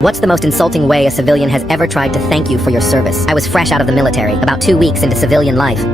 What's the most insulting way a civilian has ever tried to thank you for your service? I was fresh out of the military, about 2 weeks into civilian life.